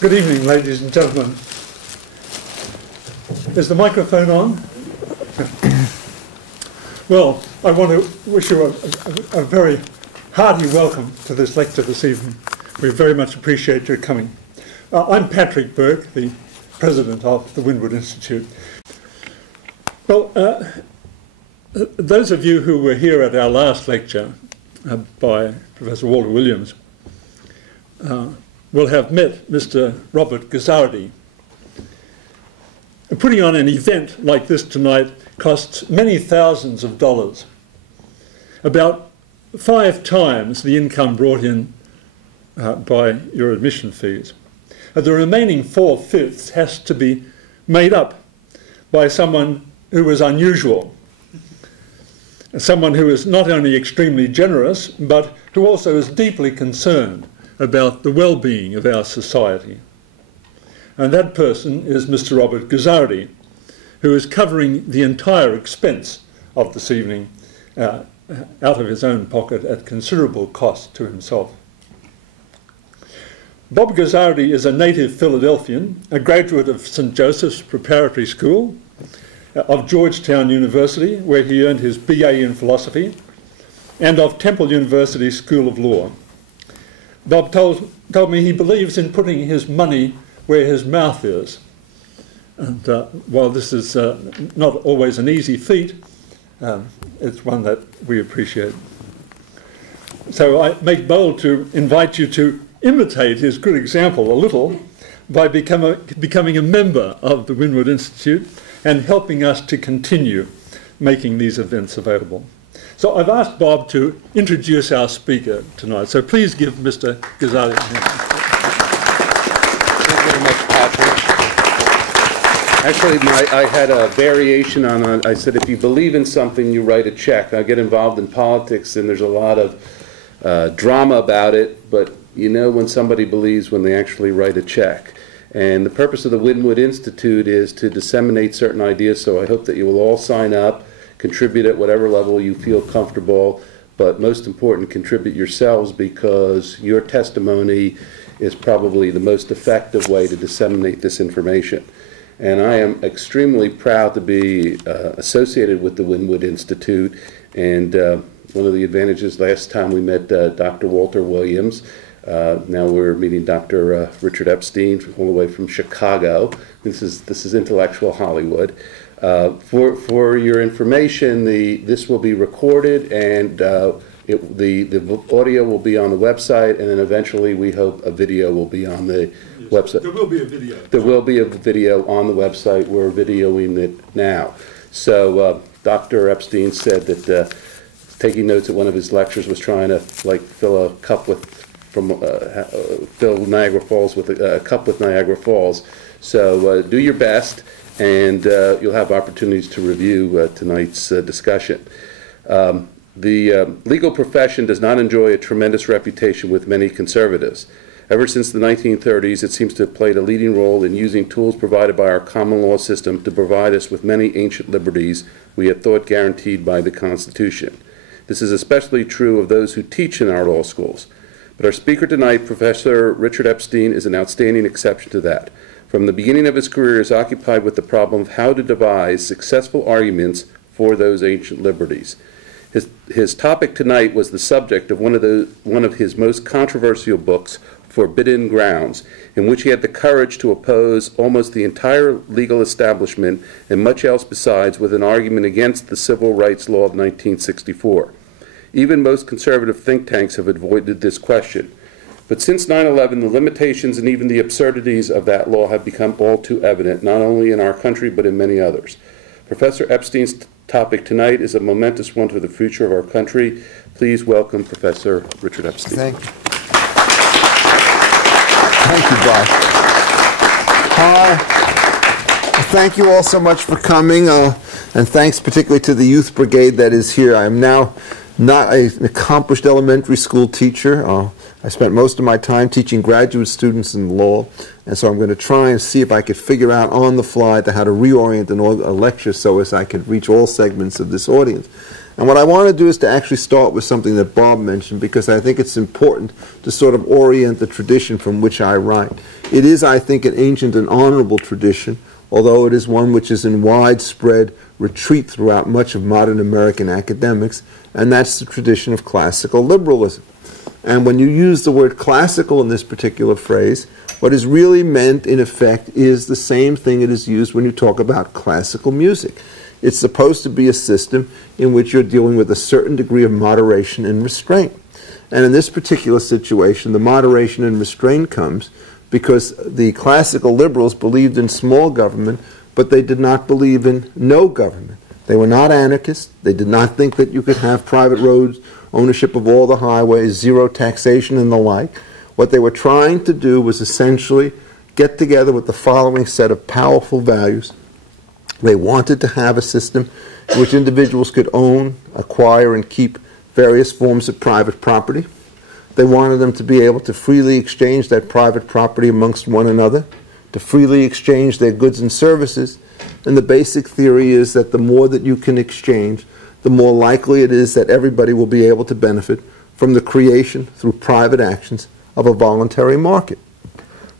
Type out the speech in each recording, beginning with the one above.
Good evening, ladies and gentlemen. Is the microphone on? Well, I want to wish you a very hearty welcome to this lecture this evening. We very much appreciate your coming. I'm Patrick Burke, the president of the Wynnewood Institute. Well, those of you who were here at our last lecture by Professor Walter Williams will have met Mr. Robert Guzzardi. Putting on an event like this tonight costs many thousands of dollars, about 5 times the income brought in by your admission fees. The remaining 4/5 has to be made up by someone who is unusual, someone who is not only extremely generous, but who also is deeply concerned about the well-being of our society. And that person is Mr. Robert Guzzardi, who is covering the entire expense of this evening out of his own pocket at considerable cost to himself. Bob Guzzardi is a native Philadelphian, a graduate of St. Joseph's Preparatory School, of Georgetown University, where he earned his BA in philosophy, and of Temple University School of Law. Bob told me he believes in putting his money where his mouth is. And while this is not always an easy feat, it's one that we appreciate. So I make bold to invite you to imitate his good example a little by becoming a member of the Wynnewood Institute and helping us to continue making these events available. So I've asked Bob to introduce our speaker tonight. So please give Mr. Guzzardi a hand. Thank you very much, Patrick. Actually, I had a variation on I said, if you believe in something, you write a check. I get involved in politics, and there's a lot of drama about it, but you know when somebody believes when they actually write a check. And the purpose of the Wynnewood Institute is to disseminate certain ideas, so I hope that you will all sign up, contribute at whatever level you feel comfortable, but most important, contribute yourselves, because your testimony is probably the most effective way to disseminate this information. And I am extremely proud to be associated with the Wynnewood Institute, and one of the advantages last time we met Dr. Walter Williams. Now we're meeting Dr. Richard Epstein all the way from Chicago. This is intellectual Hollywood. For your information, this will be recorded, and the audio will be on the website, and then eventually we hope a video will be on the website. There will be a video. There will be a video on the website. We're videoing it now. So Dr. Epstein said that taking notes at one of his lectures was trying to fill a cup with fill Niagara Falls with a cup with Niagara Falls. So do your best, and you'll have opportunities to review tonight's discussion. The legal profession does not enjoy a tremendous reputation with many conservatives. Ever since the 1930s, it seems to have played a leading role in using tools provided by our common law system to provide us with many ancient liberties we had thought guaranteed by the Constitution. This is especially true of those who teach in our law schools. But our speaker tonight, Professor Richard Epstein, is an outstanding exception to that. From the beginning of his career, he is occupied with the problem of how to devise successful arguments for those ancient liberties. His topic tonight was the subject of one of his most controversial books, Forbidden Grounds, in which he had the courage to oppose almost the entire legal establishment and much else besides with an argument against the Civil Rights Law of 1964. Even most conservative think tanks have avoided this question. But since 9/11, the limitations and even the absurdities of that law have become all too evident, not only in our country but in many others. Professor Epstein's topic tonight is a momentous one for the future of our country. Please welcome Professor Richard Epstein. Thank you. Thank you, Bob. Thank you all so much for coming, and thanks particularly to the Youth Brigade that is here. I am now not an accomplished elementary school teacher. I spent most of my time teaching graduate students in law, and so I'm going to try and see if I could figure out on the fly how to reorient a lecture so as I could reach all segments of this audience. And what I want to do is to actually start with something that Bob mentioned, because I think it's important to sort of orient the tradition from which I write. It is, I think, an ancient and honorable tradition, although it is one which is in widespread retreat throughout much of modern American academics, and that's the tradition of classical liberalism. And when you use the word classical in this particular phrase, what is really meant, in effect, is the same thing it is used when you talk about classical music. It's supposed to be a system in which you're dealing with a certain degree of moderation and restraint. And in this particular situation, the moderation and restraint comes because the classical liberals believed in small government, but they did not believe in no government. They were not anarchists. They did not think that you could have private roads, ownership of all the highways, zero taxation and the like. What they were trying to do was essentially get together with the following set of powerful values. They wanted to have a system in which individuals could own, acquire, and keep various forms of private property. They wanted them to be able to freely exchange that private property amongst one another, to freely exchange their goods and services. And the basic theory is that the more that you can exchange, the more likely it is that everybody will be able to benefit from the creation, through private actions, of a voluntary market.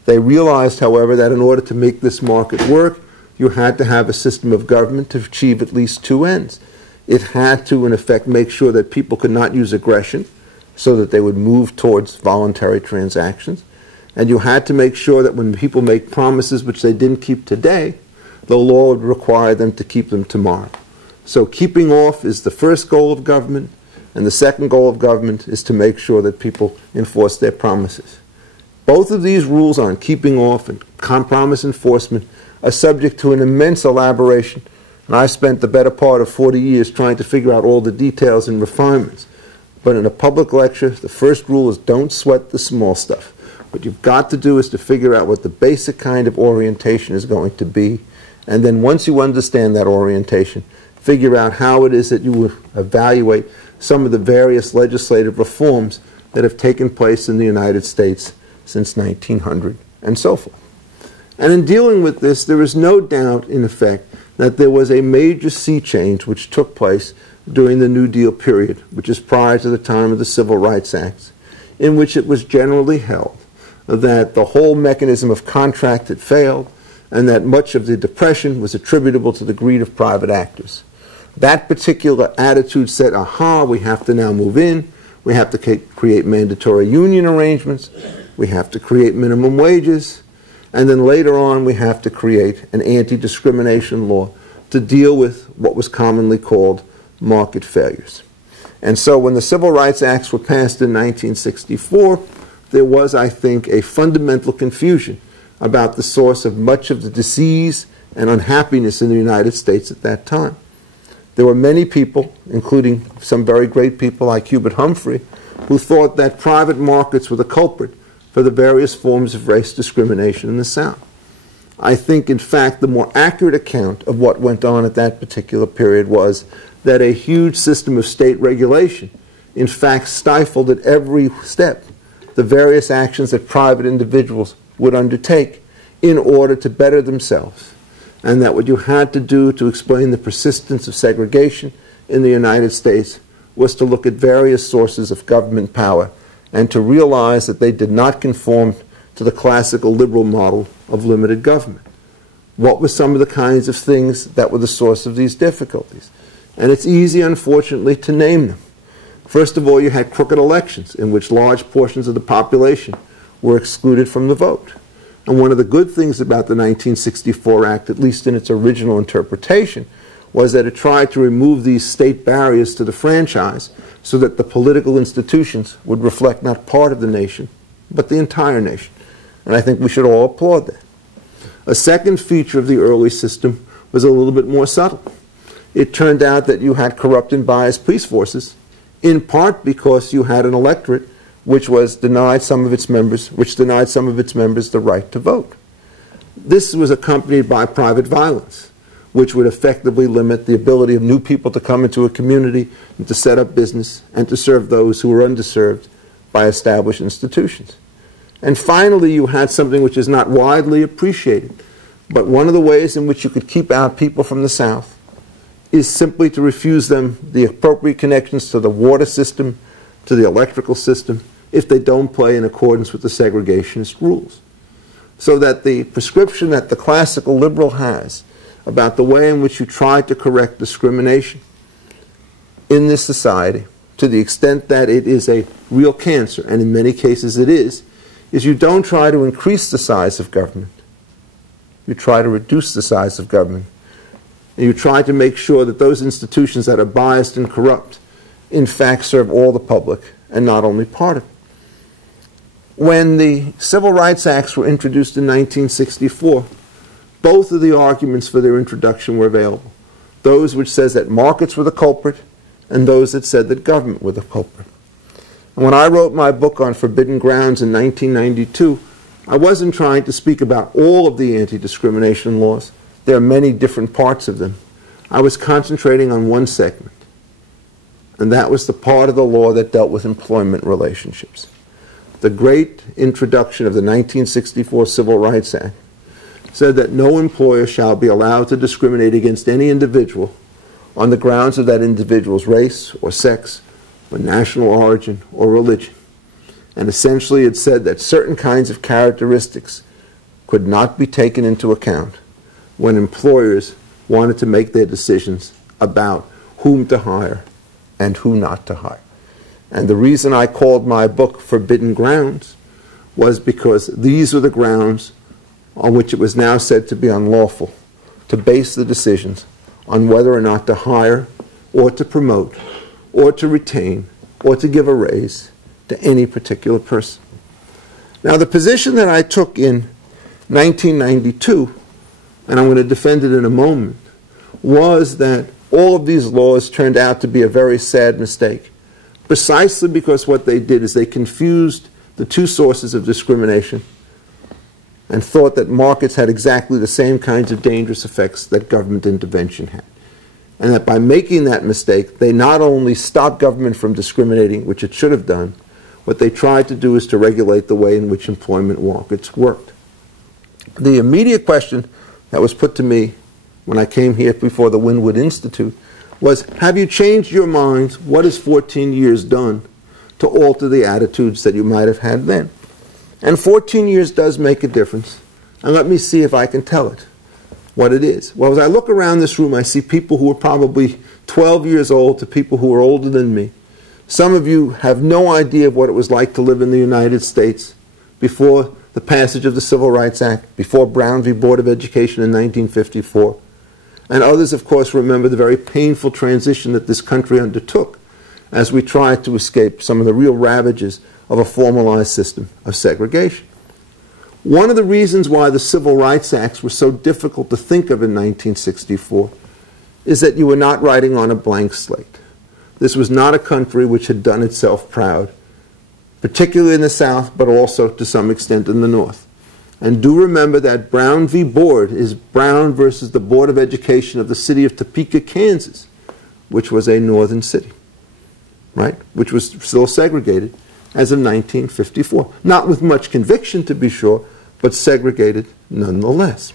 They realized, however, that in order to make this market work, you had to have a system of government to achieve at least two ends. It had to, in effect, make sure that people could not use aggression so that they would move towards voluntary transactions. And you had to make sure that when people make promises which they didn't keep today, the law would require them to keep them tomorrow. So keeping off is the first goal of government, and the second goal of government is to make sure that people enforce their promises. Both of these rules on keeping off and promise enforcement are subject to an immense elaboration, and I spent the better part of 40 years trying to figure out all the details and refinements. But in a public lecture, the first rule is don't sweat the small stuff. What you've got to do is to figure out what the basic kind of orientation is going to be, and then once you understand that orientation, figure out how it is that you will evaluate some of the various legislative reforms that have taken place in the United States since 1900 and so forth. And in dealing with this, there is no doubt, in effect, that there was a major sea change which took place during the New Deal period, which is prior to the time of the Civil Rights Acts, in which it was generally held that the whole mechanism of contract had failed and that much of the depression was attributable to the greed of private actors. That particular attitude said, aha, we have to now move in, we have to create mandatory union arrangements, we have to create minimum wages, and then later on we have to create an anti-discrimination law to deal with what was commonly called market failures. And so when the Civil Rights Acts were passed in 1964, there was, I think, a fundamental confusion about the source of much of the disease and unhappiness in the United States at that time. There were many people, including some very great people like Hubert Humphrey, who thought that private markets were the culprit for the various forms of race discrimination in the South. I think, in fact, the more accurate account of what went on at that particular period was that a huge system of state regulation, in fact, stifled at every step the various actions that private individuals would undertake in order to better themselves. And that what you had to do to explain the persistence of segregation in the United States was to look at various sources of government power and to realize that they did not conform to the classical liberal model of limited government. What were some of the kinds of things that were the source of these difficulties? And it's easy, unfortunately, to name them. First of all, you had crooked elections in which large portions of the population were excluded from the vote. And one of the good things about the 1964 Act, at least in its original interpretation, was that it tried to remove these state barriers to the franchise so that the political institutions would reflect not part of the nation, but the entire nation. And I think we should all applaud that. A second feature of the early system was a little bit more subtle. It turned out that you had corrupt and biased police forces, in part because you had an electorate which denied some of its members the right to vote. This was accompanied by private violence, which would effectively limit the ability of new people to come into a community and to set up business and to serve those who were underserved by established institutions. And finally, you had something which is not widely appreciated, but one of the ways in which you could keep out people from the South is simply to refuse them the appropriate connections to the water system, to the electrical system, if they don't play in accordance with the segregationist rules. So that the prescription that the classical liberal has about the way in which you try to correct discrimination in this society, to the extent that it is a real cancer, and in many cases it is you don't try to increase the size of government. You try to reduce the size of government. And you try to make sure that those institutions that are biased and corrupt in fact serve all the public and not only part of it. When the Civil Rights Acts were introduced in 1964, both of the arguments for their introduction were available. Those which says that markets were the culprit and those that said that government were the culprit. And when I wrote my book on Forbidden Grounds in 1992, I wasn't trying to speak about all of the anti-discrimination laws. There are many different parts of them. I was concentrating on one segment, and that was the part of the law that dealt with employment relationships. The great introduction of the 1964 Civil Rights Act said that no employer shall be allowed to discriminate against any individual on the grounds of that individual's race or sex or national origin or religion. And essentially it said that certain kinds of characteristics could not be taken into account when employers wanted to make their decisions about whom to hire and who not to hire. And the reason I called my book Forbidden Grounds was because these were the grounds on which it was now said to be unlawful to base the decisions on whether or not to hire or to promote or to retain or to give a raise to any particular person. Now, the position that I took in 1992, and I'm going to defend it in a moment, was that all of these laws turned out to be a very sad mistake, precisely because what they did is they confused the two sources of discrimination and thought that markets had exactly the same kinds of dangerous effects that government intervention had. And that by making that mistake, they not only stopped government from discriminating, which it should have done, what they tried to do is to regulate the way in which employment markets worked. The immediate question that was put to me when I came here before the Wynnewood Institute was, have you changed your minds? What has 14 years done to alter the attitudes that you might have had then? And 14 years does make a difference. And let me see if I can tell it, what it is. Well, as I look around this room, I see people who are probably 12 years old to people who are older than me. Some of you have no idea of what it was like to live in the United States before the passage of the Civil Rights Act, before Brown v. Board of Education in 1954. And others, of course, remember the very painful transition that this country undertook as we tried to escape some of the real ravages of a formalized system of segregation. One of the reasons why the Civil Rights Acts were so difficult to think of in 1964 is that you were not writing on a blank slate. This was not a country which had done itself proud, particularly in the South, but also to some extent in the North. And do remember that Brown v. Board is Brown versus the Board of Education of the city of Topeka, Kansas, which was a northern city, right? Which was still segregated as of 1954. Not with much conviction, to be sure, but segregated nonetheless.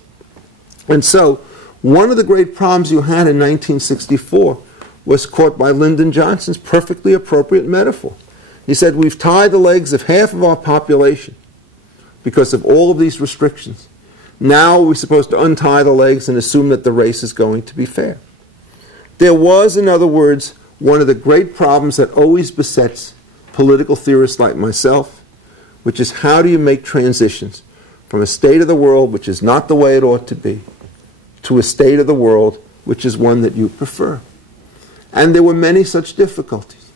And so, one of the great problems you had in 1964 was caught by Lyndon Johnson's perfectly appropriate metaphor. He said, we've tied the legs of half of our population because of all of these restrictions. Now we're supposed to untie the legs and assume that the race is going to be fair. There was, in other words, one of the great problems that always besets political theorists like myself, which is how do you make transitions from a state of the world which is not the way it ought to be to a state of the world which is one that you prefer. And there were many such difficulties.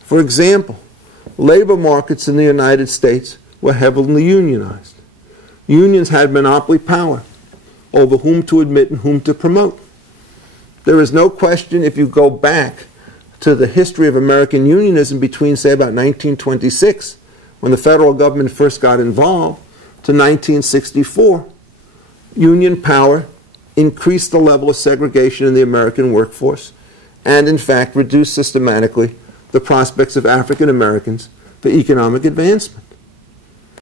For example, labor markets in the United States were heavily unionized. Unions had monopoly power over whom to admit and whom to promote. There is no question, if you go back to the history of American unionism between, say, about 1926, when the federal government first got involved, to 1964, union power increased the level of segregation in the American workforce and, in fact, reduced systematically the prospects of African Americans for economic advancement.